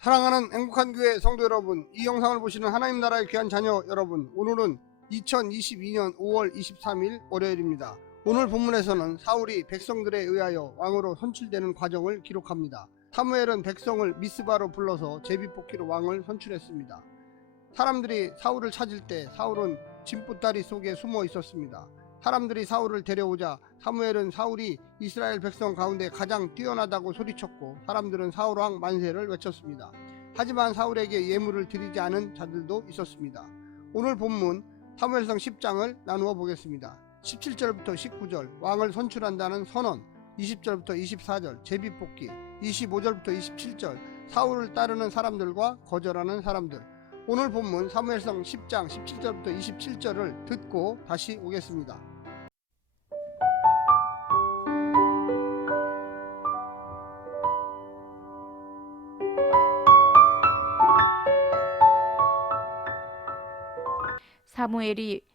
사랑하는 행복한 교회 성도 여러분, 이 영상을 보시는 하나님 나라의 귀한 자녀 여러분, 오늘은 2022년 5월 23일 월요일입니다. 오늘 본문에서는 사울이 백성들에 의하여 왕으로 선출되는 과정을 기록합니다. 사무엘은 백성을 미스바로 불러서 제비뽑기로 왕을 선출했습니다. 사람들이 사울을 찾을 때 사울은 진보다리 속에 숨어 있었습니다. 사람들이 사울을 데려오자 사무엘은 사울이 이스라엘 백성 가운데 가장 뛰어나다고 소리쳤고 사람들은 사울 왕 만세를 외쳤습니다. 하지만 사울에게 예물을 드리지 않은 자들도 있었습니다. 오늘 본문 사무엘상 10장을 나누어 보겠습니다. 17절부터 19절 왕을 선출한다는 선언 20절부터 24절 제비뽑기 25절부터 27절 사울을 따르는 사람들과 거절하는 사람들 오늘 본문 사무엘상 10장 17절부터 27절을 듣고 다시 오겠습니다. 사무엘이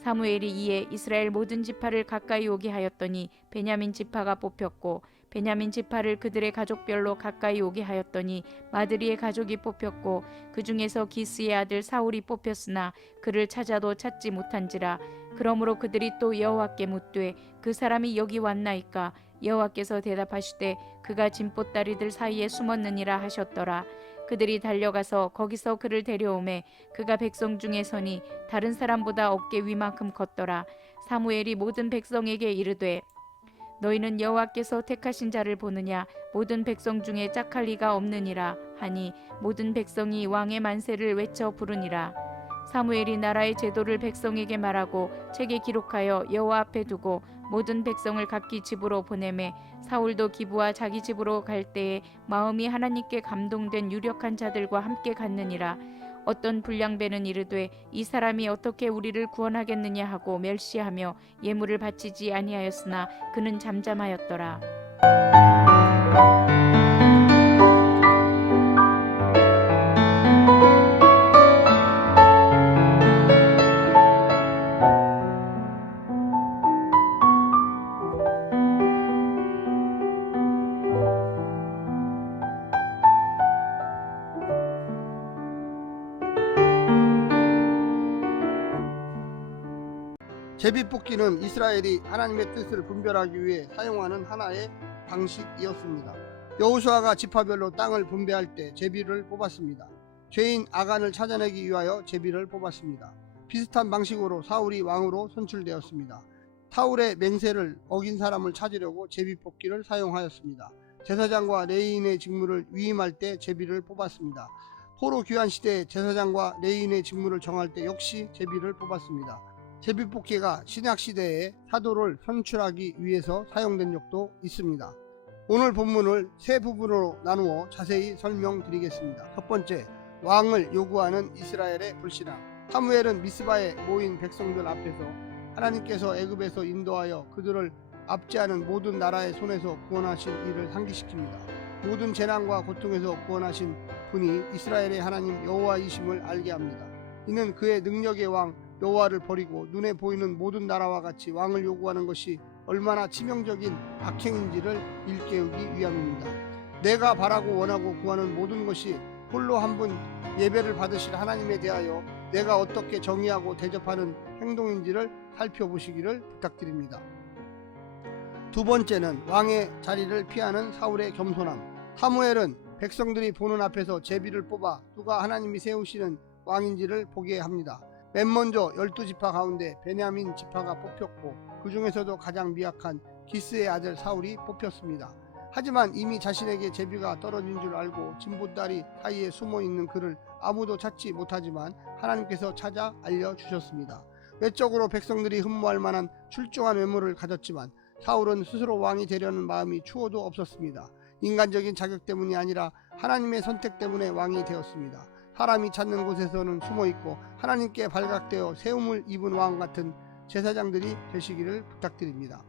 사무엘이 이에 이스라엘 모든 지파를 가까이 오게 하였더니 베냐민 지파가 뽑혔고 베냐민 지파를 그들의 가족별로 가까이 오게 하였더니 마드리의 가족이 뽑혔고 그 중에서 기스의 아들 사울이 뽑혔으나 그를 찾아도 찾지 못한지라. 그러므로 그들이 또 여호와께 묻되 그 사람이 여기 왔나이까? 여호와께서 대답하시되 그가 진보다리들 사이에 숨었느니라 하셨더라 그들이 달려가서 거기서 그를 데려오매 그가 백성 중에 서니 다른 사람보다 어깨 위만큼 컸더라. 사무엘이 모든 백성에게 이르되 너희는 여호와께서 택하신 자를 보느냐? 모든 백성 중에 짝할 리가 없느니라. 하니 모든 백성이 왕의 만세를 외쳐 부르니라. 사무엘이 나라의 제도를 백성에게 말하고 책에 기록하여 여호와 앞에 두고 모든 백성을 각기 집으로 보내매 사울도 기부와 자기 집으로 갈 때에 마음이 하나님께 감동된 유력한 자들과 함께 갔느니라. 어떤 불량배는 이르되 이 사람이 어떻게 우리를 구원하겠느냐? 하고 멸시하며 예물을 바치지 아니하였으나 그는 잠잠하였더라 제비뽑기는 이스라엘이 하나님의 뜻을 분별하기 위해 사용하는 하나의 방식이었습니다. 여호수아가 지파별로 땅을 분배할 때 제비를 뽑았습니다. 죄인 아간을 찾아내기 위하여 제비를 뽑았습니다. 비슷한 방식으로 사울이 왕으로 선출되었습니다. 사울의 맹세를 어긴 사람을 찾으려고 제비뽑기를 사용하였습니다. 제사장과 레이인의 직무를 위임할 때 제비를 뽑았습니다. 포로 귀환 시대에 제사장과 레이인의 직무를 정할 때 역시 제비를 뽑았습니다. 제비뽑기가 신약 시대에 사도를 선출하기 위해서 사용된 적도 있습니다. 오늘 본문을 세 부분으로 나누어 자세히 설명드리겠습니다. 첫 번째, 왕을 요구하는 이스라엘의 불신앙. 사무엘은 미스바에 모인 백성들 앞에서 하나님께서 애굽에서 인도하여 그들을 압제하는 모든 나라의 손에서 구원하신 이를 상기시킵니다. 모든 재난과 고통에서 구원하신 분이 이스라엘의 하나님 여호와이심을 알게 합니다. 이는 그의 능력의 왕 여호와를 버리고 눈에 보이는 모든 나라와 같이 왕을 요구하는 것이 얼마나 치명적인 악행인지를 일깨우기 위함입니다. 내가 바라고 원하고 구하는 모든 것이 홀로 한 분 예배를 받으실 하나님에 대하여 내가 어떻게 정의하고 대접하는 행동인지를 살펴보시기를 부탁드립니다. 두 번째는 왕의 자리를 피하는 사울의 겸손함. 사무엘은 백성들이 보는 앞에서 제비를 뽑아 누가 하나님이 세우시는 왕인지를 보게 합니다. 맨 먼저 열두 지파 가운데 베냐민 지파가 뽑혔고 그 중에서도 가장 미약한 기스의 아들 사울이 뽑혔습니다. 하지만 이미 자신에게 제비가 떨어진 줄 알고 진보다리 사이에 숨어 있는 그를 아무도 찾지 못하지만 하나님께서 찾아 알려주셨습니다. 외적으로 백성들이 흠모할 만한 출중한 외모를 가졌지만 사울은 스스로 왕이 되려는 마음이 추호도 없었습니다. 인간적인 자격 때문이 아니라 하나님의 선택 때문에 왕이 되었습니다. 사람이 찾는 곳에서는 숨어 있고 하나님께 발각되어 세움을 입은 왕 같은 제사장들이 되시기를 부탁드립니다.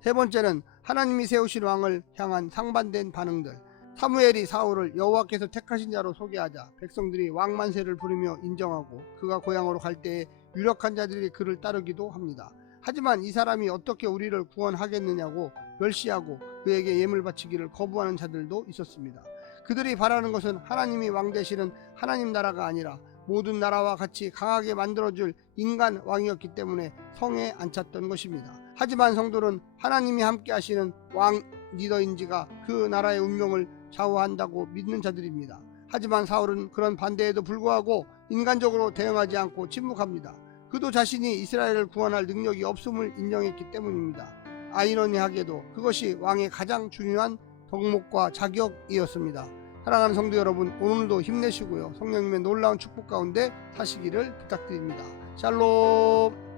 세 번째는 하나님이 세우신 왕을 향한 상반된 반응들. 사무엘이 사울을 여호와께서 택하신 자로 소개하자 백성들이 왕 만세를 부르며 인정하고 그가 고향으로 갈 때에 유력한 자들이 그를 따르기도 합니다. 하지만 이 사람이 어떻게 우리를 구원하겠느냐고 멸시하고 그에게 예물 바치기를 거부하는 자들도 있었습니다. 그들이 바라는 것은 하나님이 왕 되시는 하나님 나라가 아니라 모든 나라와 같이 강하게 만들어줄 인간 왕이었기 때문에 성에 앉혔던 것입니다. 하지만 성도는 하나님이 함께 하시는 왕 리더인지가 그 나라의 운명을 좌우한다고 믿는 자들입니다. 하지만 사울은 그런 반대에도 불구하고 인간적으로 대응하지 않고 침묵합니다. 그도 자신이 이스라엘을 구원할 능력이 없음을 인정했기 때문입니다. 아이러니하게도 그것이 왕의 가장 중요한 덕목과 자격이었습니다. 사랑하는 성도 여러분, 오늘도 힘내시고요. 성령님의 놀라운 축복 가운데 사시기를 부탁드립니다. 샬롬!